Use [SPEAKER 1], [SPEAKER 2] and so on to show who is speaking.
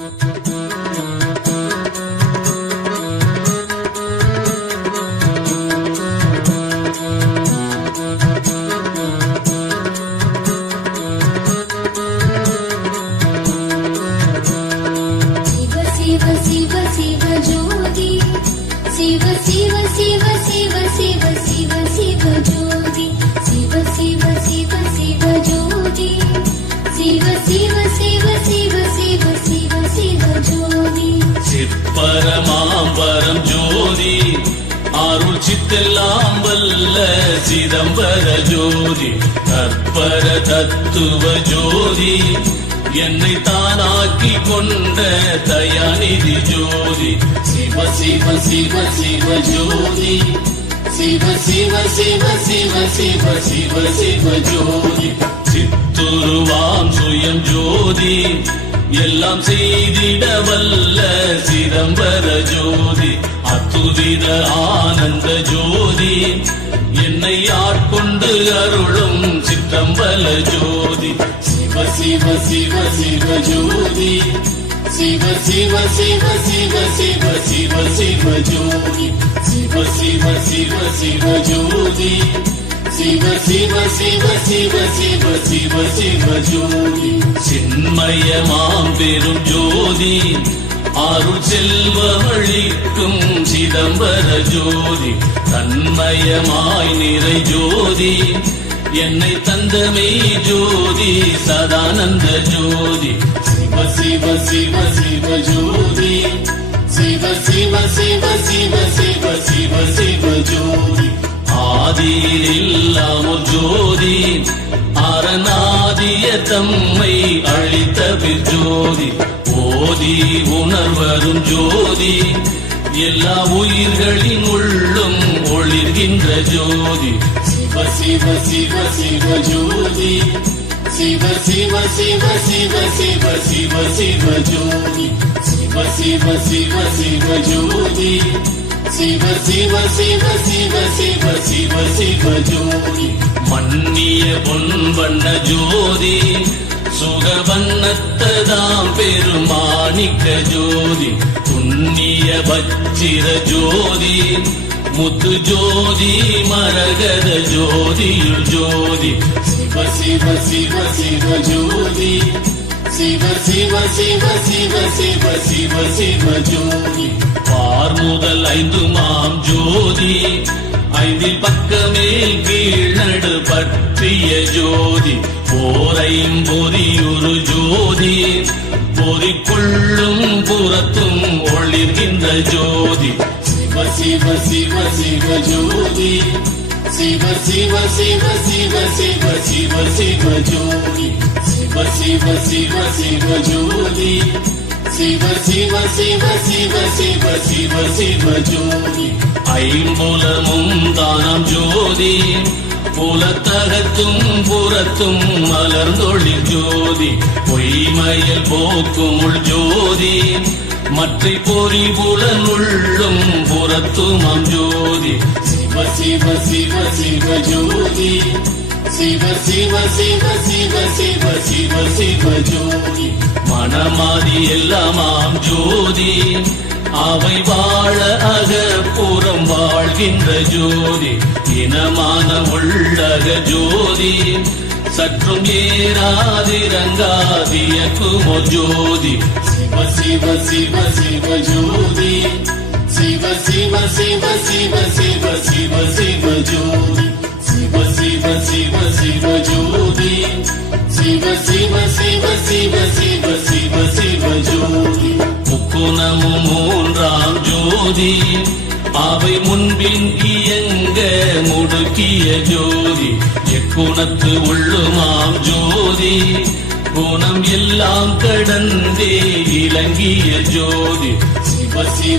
[SPEAKER 1] thank you அருள் சித்தெல்லாம் வல்ல சிதம்பர ஜோதி கற்பர தத்துவ ஜோதி என்னை தானாக்கி கொண்ட தயாநிதி ஜோதி. சிவ சிவ சிவ சிவ ஜோதி சிவ சிவ சிவ சிவ சிவ சிவ சிவ ஜோதி. சித்துருவாம் சுயம் ஜோதி எல்லாம் செய்திட வல்ல சிதம்பர ஜோதி. அத்துவித ஆனந்த ஜோதி என்னை ஆட்கொண்டு அருளும் சிற்றம்பல ஜோதி சிவ சிவ சிவ சிவ ஜோதி சிவ சிவ சிவ சிவ சிவ சிவ சிவ ஜோதி சிவ சிவ சிவ சிவ ஜோதி சிவ சிவ சிவ சிவ சிவ சிவ சிவ ஜோதி சின்மயமாம் பெரும் ஜோதி ஆறு செல்வ வழிக்கு சிதம்பர ஜோதி தன்மயமாய் நிறை ஜோதி என்னை தந்தமே ஜோதி சதானந்த ஜோதி. சிவ சிவ சிவ சிவ ஜோதி சிவ சிவ சிவ சிவ சிவ சிவ சிவ ஜோதி. ஆதியில்லாமல் ஜோதி அரணாதிய தம்மை அழித்த ஜோதி. ஓதி உணர்வரும் ஜோதி எல்லா உயிர்களின் உள்ளும் ஒளிர்கின்ற ஜோதி சிவ சிவ சிவ சிவ ஜோதி சிவ சிவ சிவ சிவ சிவ சிவ சிவ ஜோதி சிவ சிவ சிவ சிவ ஜோதி சிவ சிவ சிவ சிவ சிவ சிவ சிவ ஜோதி மன்னிய பொன் வண்ண ஜோதி சுகவண்ணத்ததாம் பெருமாணிக்க ஜோதி புண்ணிய பச்சிர ஜோதி முத்து ஜோதி மரகத ஜோதியுள் ஜோதி. சிவ சிவ சிவ சிவ ஜோதி. சிவ சிவ சிவ சிவ சிவ சிவ சிவ ஜோதி. பார் முதல் ஐந்து மாம் ஜோதி. ஐந்தில் பக்கமேல் கீழ்நடு பற்றிய ஜோதி. போரையும் பொறியுரு ஜோதி. பொறிக்குள்ளும் புறத்தும் ஒளிர்கின்ற ஜோதி சிவ சிவ சிவ சிவ ஜோதி சிவ சிவ சிவ சிவ சிவ சிவ சிவ ஜோதி சிவ சிவ சிவ சிவ ஜோதி சிவ சிவ சிவ சிவ சிவ சிவ சிவ ஜோதி ஐம்புலமும் தானம் ஜோதி புலத்தகத்தும் புறத்தும் மலர்ந்தொழி ஜோதி பொய்மயல் போக்கும் உள் ஜோதி. மற்ற பொறி புலன் உள்ளும் புறத்துமாம் ஜோதி. சிவ சிவ சிவ சிவ ஜோதி. சிவ சிவ சிவ சிவ சிவ சிவ சிவ ஜோதி. மனமாதி எல்லாமாம் ஜோதி. அவை வாழ அகப்புறம் வாழ வாழ்கின்ற ஜோதி இனமான உள்ளக ஜோதி சற்றும் ஏறாதிரங்காதிய குமோ ஜோதி சிவ சிவ சிவ சிவ ஜோதி சிவ சிவ சிவ சிவ சிவ சிவ சிவ ஜோதி சிவ சிவ சிவ சிவ ஜோதி சிவ சிவ சிவ சிவ சிவ சிவ சிவ ஜோதி முக்குணமும் மூன்றாம் ஜோதி அவை முன்பின் இயங்க முடுக்கிய ஜோதி. எக்குணத்து உள்ளுமாம் ஜோதி. குணம் எல்லாம் கடந்தே இலங்கிய ஜோதி. சிவ சிவ.